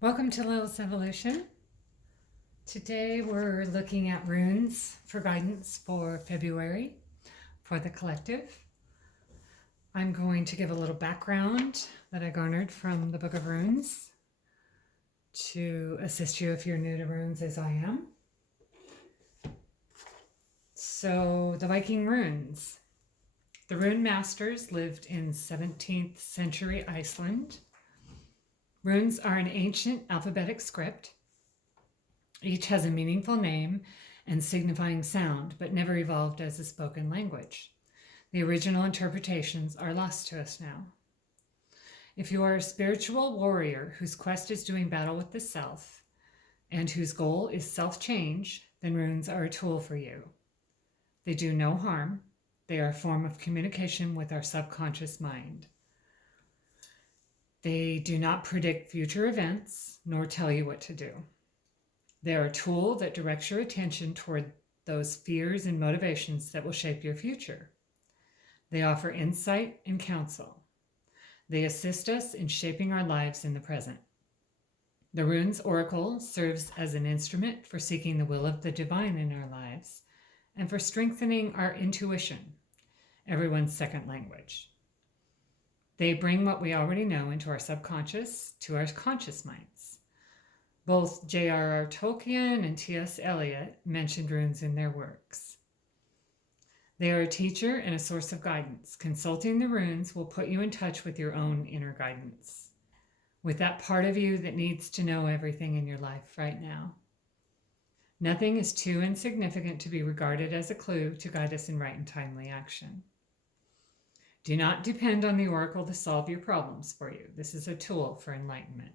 Welcome to Lil's Evolution. Today we're looking at runes for guidance for February for the collective. I'm going to give a little background that I garnered from the Book of Runes to assist you if you're new to runes as I am. So the Viking runes. The rune masters lived in 17th century Iceland. Runes are an ancient alphabetic script. Each has a meaningful name and signifying sound, but never evolved as a spoken language. The original interpretations are lost to us now. If you are a spiritual warrior whose quest is doing battle with the self and whose goal is self-change, then runes are a tool for you. They do no harm. They are a form of communication with our subconscious mind. They do not predict future events, nor tell you what to do. They are a tool that directs your attention toward those fears and motivations that will shape your future. They offer insight and counsel. They assist us in shaping our lives in the present. The Runes Oracle serves as an instrument for seeking the will of the divine in our lives and for strengthening our intuition, everyone's second language. They bring what we already know into our subconscious to our conscious minds. Both J.R.R. Tolkien and T.S. Eliot mentioned runes in their works. They are a teacher and a source of guidance. Consulting the runes will put you in touch with your own inner guidance, with that part of you that needs to know everything in your life right now. Nothing is too insignificant to be regarded as a clue to guide us in right and timely action. Do not depend on the oracle to solve your problems for you. This is a tool for enlightenment.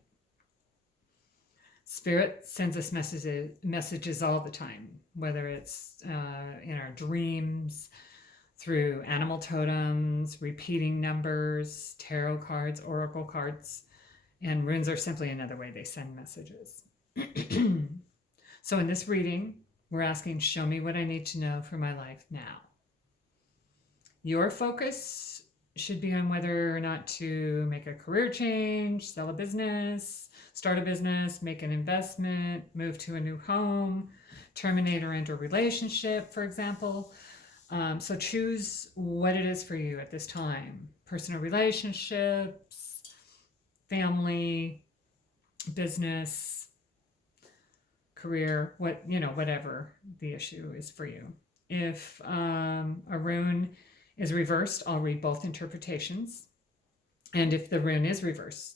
Spirit sends us messages all the time, whether it's in our dreams, through animal totems, repeating numbers, tarot cards, oracle cards, and runes are simply another way they send messages. So in this reading, we're asking, show me what I need to know for my life now. Your focus should be on whether or not to make a career change, sell a business, start a business, make an investment, move to a new home, terminate or end a relationship, for example. So choose what it is for you at this time. Personal relationships, family, business, career, whatever the issue is for you. If a rune is reversed, I'll read both interpretations. And if the rune is reversed,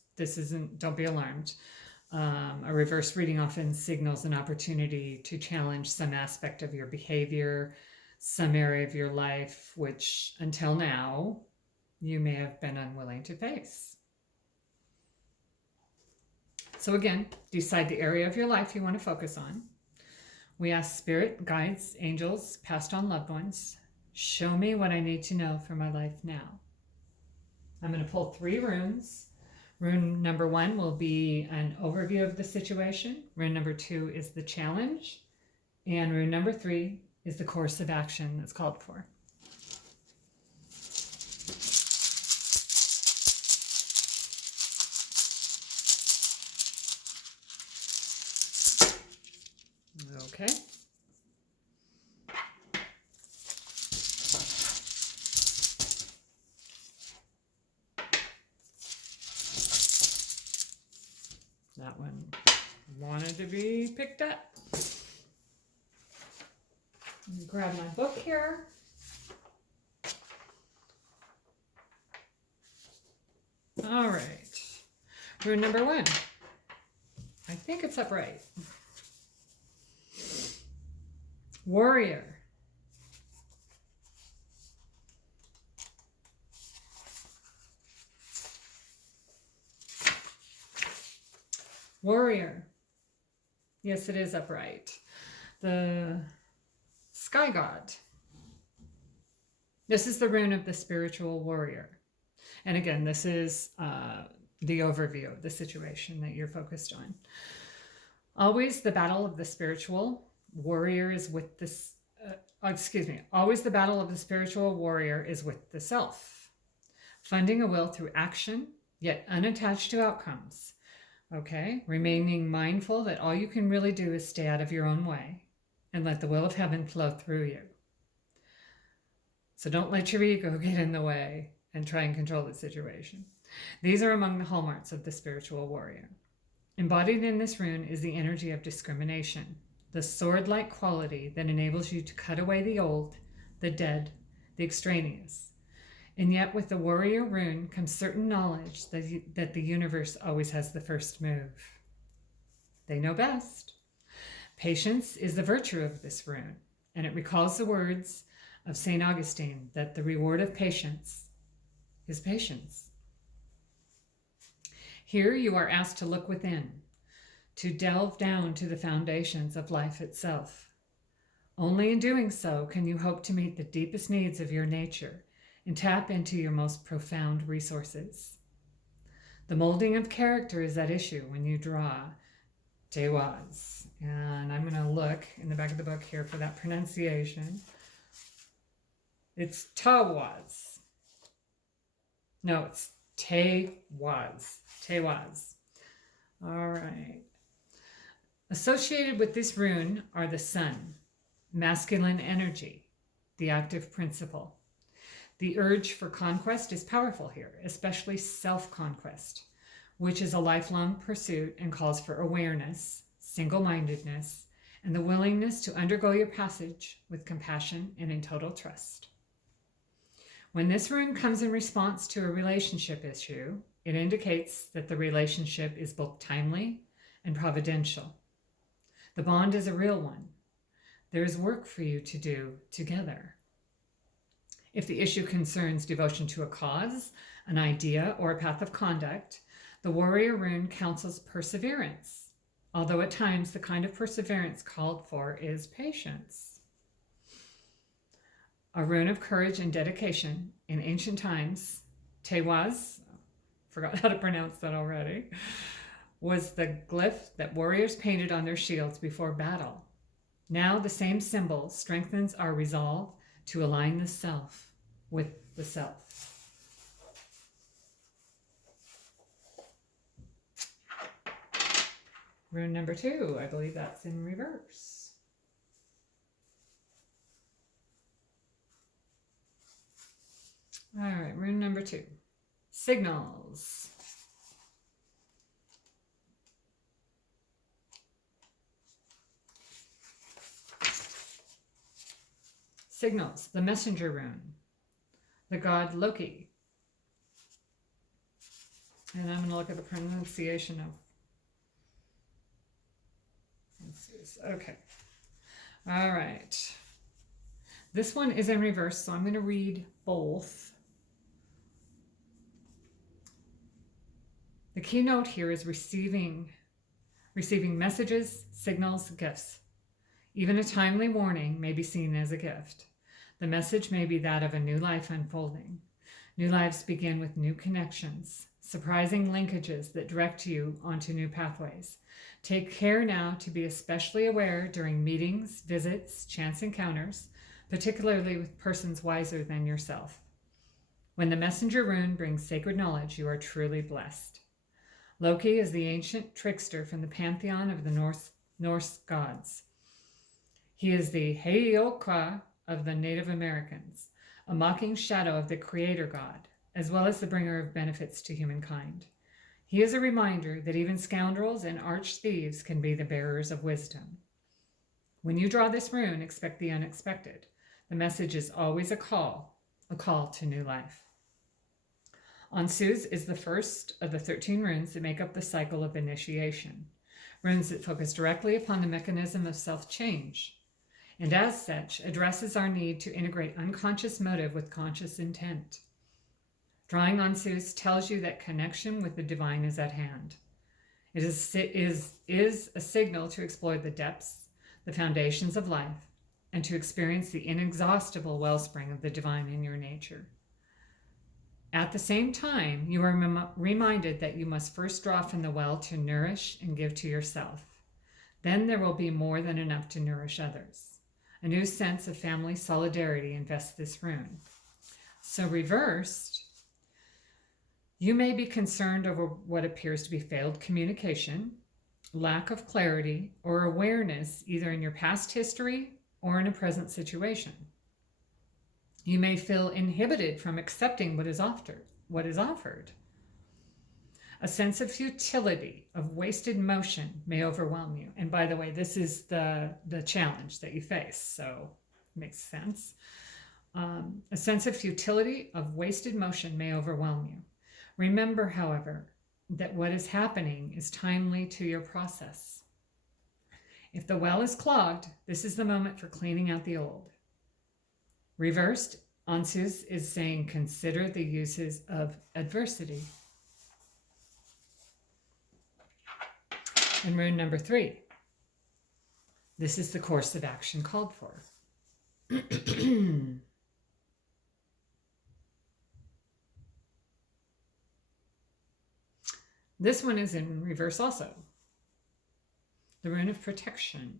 don't be alarmed. A reverse reading often signals an opportunity to challenge some aspect of your behavior, some area of your life, which until now, you may have been unwilling to face. So again, decide the area of your life you want to focus on. We ask spirit, guides, angels, passed on loved ones, show me what I need to know for my life now. I'm going to pull 3 runes. Rune number 1 will be an overview of the situation. Rune number 2 is the challenge. And rune number 3 is the course of action that's called for. Okay. That one wanted to be picked up. Let me grab my book here. All right. Rune number 1. I think it's upright. Warrior. Warrior. Yes, it is upright. The sky god. This is the rune of the spiritual warrior. And again, this is the overview of the situation that you're focused on. Always the battle of the spiritual warrior is with this, always the battle of the spiritual warrior is with the self. Funding a will through action, yet unattached to outcomes. Okay? Remaining mindful that all you can really do is stay out of your own way and let the will of heaven flow through you. So don't let your ego get in the way and try and control the situation. These are among the hallmarks of the spiritual warrior. Embodied in this rune is the energy of discrimination, the sword-like quality that enables you to cut away the old, the dead, the extraneous. And yet with the warrior rune comes certain knowledge that the universe always has the first move. They know best. Patience is the virtue of this rune, and it recalls the words of St. Augustine that the reward of patience is patience. Here you are asked to look within, to delve down to the foundations of life itself. Only in doing so can you hope to meet the deepest needs of your nature and tap into your most profound resources. The molding of character is at issue when you draw Tewaz. And I'm going to look in the back of the book here for that pronunciation. It's Tawaz. No, it's Tewaz. Tewaz. All right. Associated with this rune are the sun, masculine energy, the active principle. The urge for conquest is powerful here, especially self-conquest, which is a lifelong pursuit and calls for awareness, single-mindedness, and the willingness to undergo your passage with compassion and in total trust. When this rune comes in response to a relationship issue, it indicates that the relationship is both timely and providential. The bond is a real one. There is work for you to do together. If the issue concerns devotion to a cause, an idea, or a path of conduct, the warrior rune counsels perseverance, although at times the kind of perseverance called for is patience. A rune of courage and dedication in ancient times, Tewaz, forgot how to pronounce that already, was the glyph that warriors painted on their shields before battle. Now the same symbol strengthens our resolve to align the self with the self. Rune number 2, I believe that's in reverse. All right, rune number 2, signals. Signals, the messenger rune, the god Loki. And I'm going to look at the pronunciation of. Okay. All right. This one is in reverse, so I'm going to read both. The keynote here is receiving messages, signals, gifts. Even a timely warning may be seen as a gift. The message may be that of a new life unfolding. New lives begin with new connections, surprising linkages that direct you onto new pathways. Take care now to be especially aware during meetings, visits, chance encounters, particularly with persons wiser than yourself. When the messenger rune brings sacred knowledge, you are truly blessed. Loki is the ancient trickster from the pantheon of the Norse gods. He is the Heioka of the Native Americans, a mocking shadow of the creator god, as well as the bringer of benefits to humankind. He is a reminder that even scoundrels and arch thieves can be the bearers of wisdom. When you draw this rune, expect the unexpected. The message is always a call to new life. Ansuz is the first of the 13 runes that make up the cycle of initiation, runes that focus directly upon the mechanism of self-change, and as such, addresses our need to integrate unconscious motive with conscious intent. Drawing Ansuz tells you that connection with the divine is at hand. It is a signal to explore the depths, the foundations of life, and to experience the inexhaustible wellspring of the divine in your nature. At the same time, you are reminded that you must first draw from the well to nourish and give to yourself. Then there will be more than enough to nourish others. A new sense of family solidarity invests this rune. So reversed, You may be concerned over what appears to be failed communication, lack of clarity, or awareness either in your past history or in a present situation. You may feel inhibited from accepting what is offered. A sense of futility, of wasted motion may overwhelm you. And by the way, this is the challenge that you face, so it makes sense. A sense of futility, of wasted motion may overwhelm you. Remember, however, that what is happening is timely to your process. If the well is clogged, this is the moment for cleaning out the old. Reversed, Ansus is saying, consider the uses of adversity. And rune number 3. This is the course of action called for. This one is in reverse also. The rune of protection.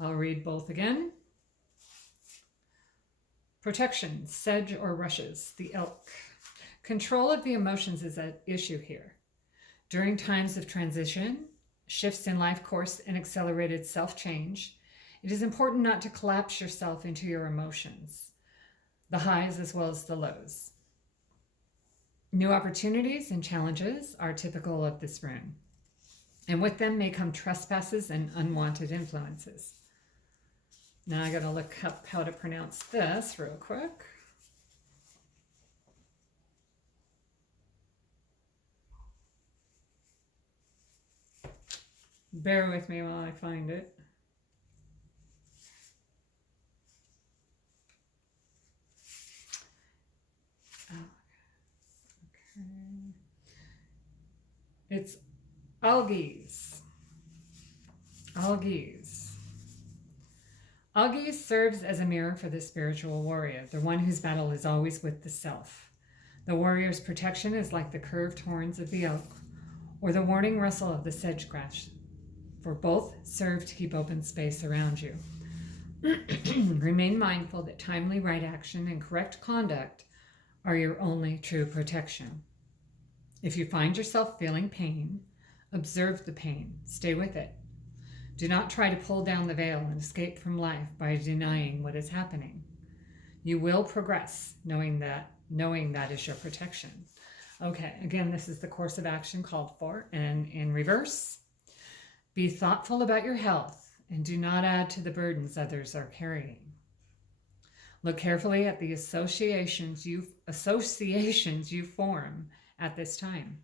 I'll read both again. Protection, sedge or rushes, the elk. Control of the emotions is at issue here. During times of transition, shifts in life course, and accelerated self-change, it is important not to collapse yourself into your emotions, the highs as well as the lows. New opportunities and challenges are typical of this rune, and with them may come trespasses and unwanted influences. Now I gotta look up how to pronounce this real quick. Bear with me while I find it. Okay. It's algaes. Algaes. Algaes serves as a mirror for the spiritual warrior, the one whose battle is always with the self. The warrior's protection is like the curved horns of the elk or the warning rustle of the sedge grass, for both serve to keep open space around you. Remain mindful that timely right action and correct conduct are your only true protection. If you find yourself feeling pain, observe the pain, stay with it. Do not try to pull down the veil and escape from life by denying what is happening. You will progress knowing that is your protection. Okay, again, this is the course of action called for, and in reverse, be thoughtful about your health and do not add to the burdens others are carrying. Look carefully at the associations you form at this time.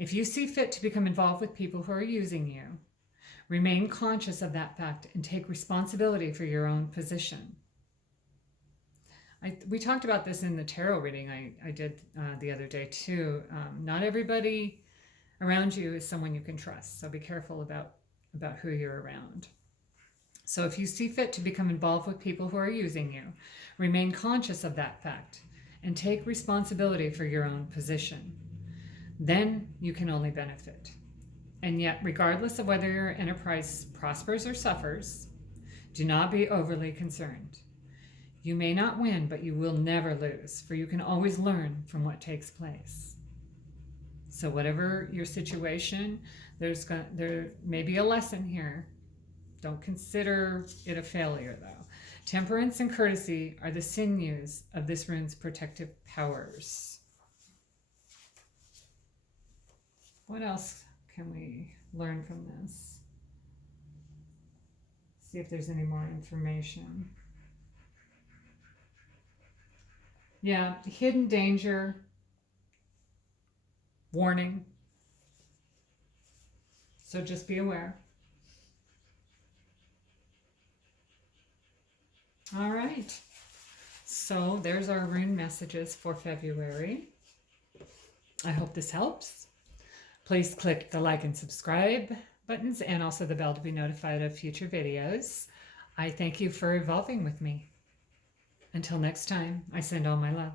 If you see fit to become involved with people who are using you, remain conscious of that fact and take responsibility for your own position. We talked about this in the tarot reading I did the other day too. Not everybody around you is someone you can trust, so be careful about who you're around. So if you see fit to become involved with people who are using you, remain conscious of that fact and take responsibility for your own position. Then you can only benefit. And yet, regardless of whether your enterprise prospers or suffers, do not be overly concerned. You may not win, but you will never lose, for you can always learn from what takes place. So whatever your situation, there may be a lesson here. Don't consider it a failure, though. Temperance and courtesy are the sinews of this rune's protective powers. What else can we learn from this? See if there's any more information. Yeah, hidden danger, warning. So just be aware. All right. So there's our rune messages for February. I hope this helps. Please click the like and subscribe buttons and also the bell to be notified of future videos. I thank you for evolving with me. Until next time, I send all my love.